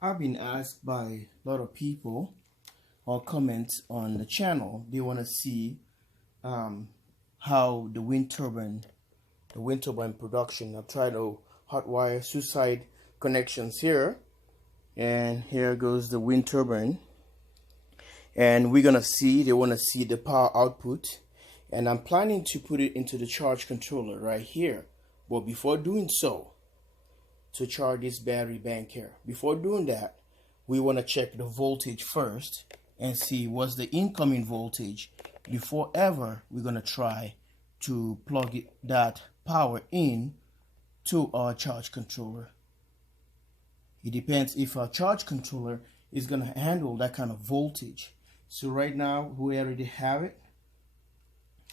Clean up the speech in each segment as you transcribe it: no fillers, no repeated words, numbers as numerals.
I've been asked by a lot of people or comments on the channel. They want to see how the wind turbine production. I've tried to hotwire suicide connections here, and here goes the wind turbine. And we're gonna see, they want to see the power output, and I'm planning to put it into the charge controller right here. But before doing so, to charge this battery bank here, before doing that, we want to check the voltage first and see what's the incoming voltage before ever we're gonna try to plug that power in to our charge controller. It depends if our charge controller is gonna handle that kind of voltage. So right now we already have it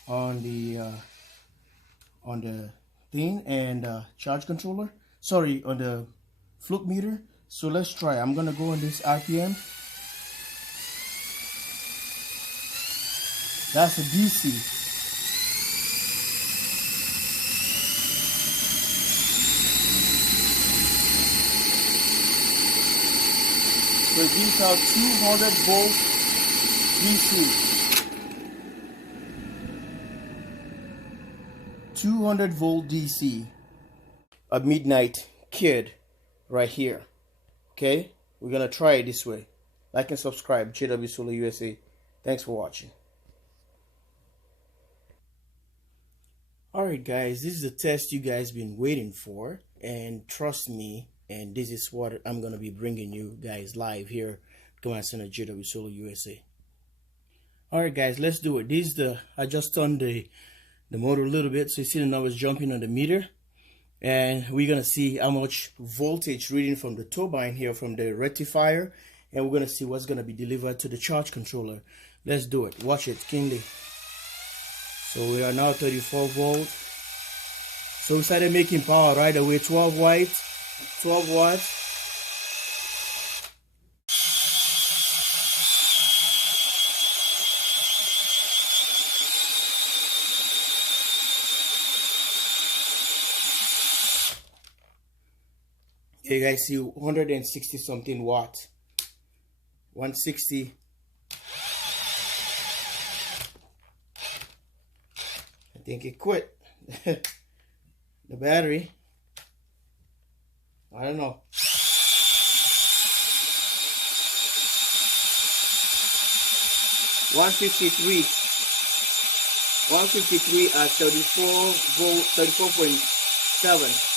on the thing and charge controller. Sorry, on the fluke meter. So let's try. I'm gonna go on this RPM. That's a DC. So these are 200 volts DC. 200 volt DC. A midnight kid right here. Okay, we're gonna try it this way. Like and subscribe. JW Solar USA. Thanks for watching. Alright guys, this is the test you guys been waiting for, and trust me, and this is what I'm gonna be bringing you guys live here. Command Center JW Solar USA. Alright guys, let's do it. This is I just turned the motor a little bit, so you see the numbers jumping on the meter, and we're gonna see how much voltage reading from the turbine here, from the rectifier, and we're gonna see what's gonna be delivered to the charge controller. Let's do it. Watch it keenly. So we are now 34 volts. So we started making power right away. 12 watts. You guys see 160 something watts. 160. I think it quit. The battery. I don't know. 153 at 34 volt, 34.7.